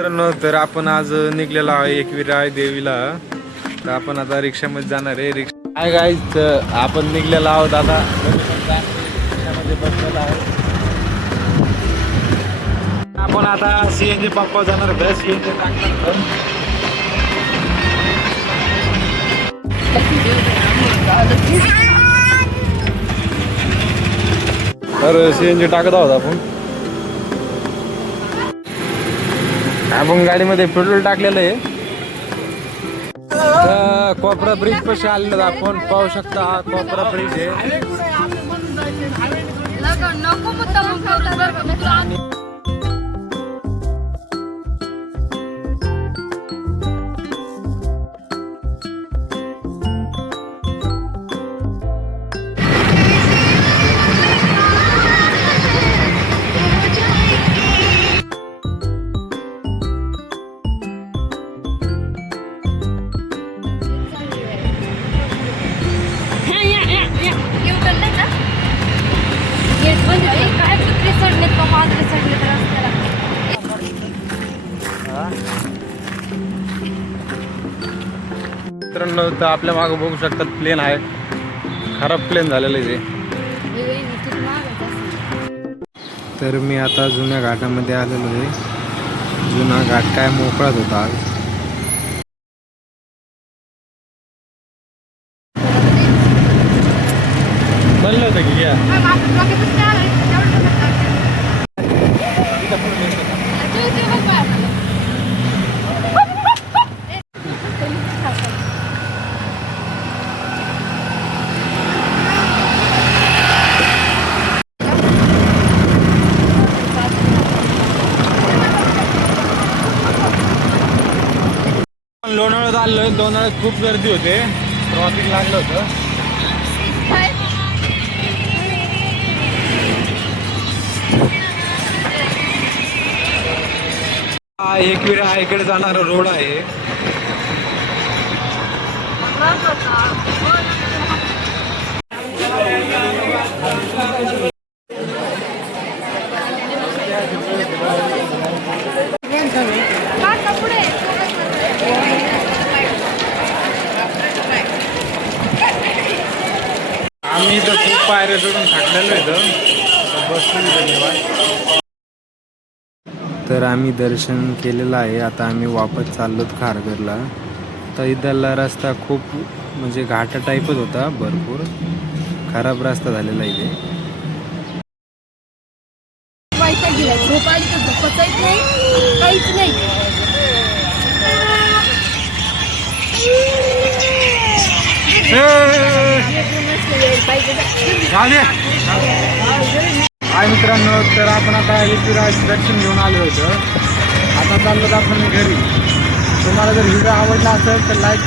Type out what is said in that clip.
मित्रांनो, तर आपण आज निघलेलो आहे एकविरा देवीला. तर आपण आता रिक्षामध्ये जाणार आहे. रिक्षा काय गाईज, आपण निघलेलो आहोत आता. रिक्षामध्ये बसलेलो आहे. आपण आता CNG पंपावर जाणार होतं. CNG टाकणार होतं. तर CNG टाकत आहोत आपण गाडीमध्ये पेट्रोल टाकलेलं आहे. कोपरा ब्रिज पाशी आलेलो आपण. पाहू शकता हा कोपरा ब्रिज आहे. मित्रांनो, तर आपल्या मागे बघू शकतात प्लेन आहे. खराब प्लेन झालेलं आहे ते. तर मी आता जुन्या घाटामध्ये आलेलो आहे. जुना घाट काय मोकळाच होता आज. बनलं होतं की घ्या. लोणावळ्यात आलोय. लोणावळ्यात खूप गर्दी होते. ट्रॉफिक लागलं होतं. हा एकविरा इकडे जाणारा रोड आहे. आम्ही तर खूप पायऱ्या चढून थाकलेलो इथं बसून. धन्यवाद. तर आम्ही दर्शन केलेलं आहे. आता आम्ही वापस चाललोत खारघरला. तर इथला रस्ता खूप म्हणजे घाटा टाईपच होता. भरपूर खराब रस्ता झालेला इथे. हाय मित्रांनो, तर आपण आता एकविरा दर्शन घेऊन आलो होतो. आता चाललो आपण घरी. तुम्हाला जर व्हिडिओ आवडला असेल तर लाईक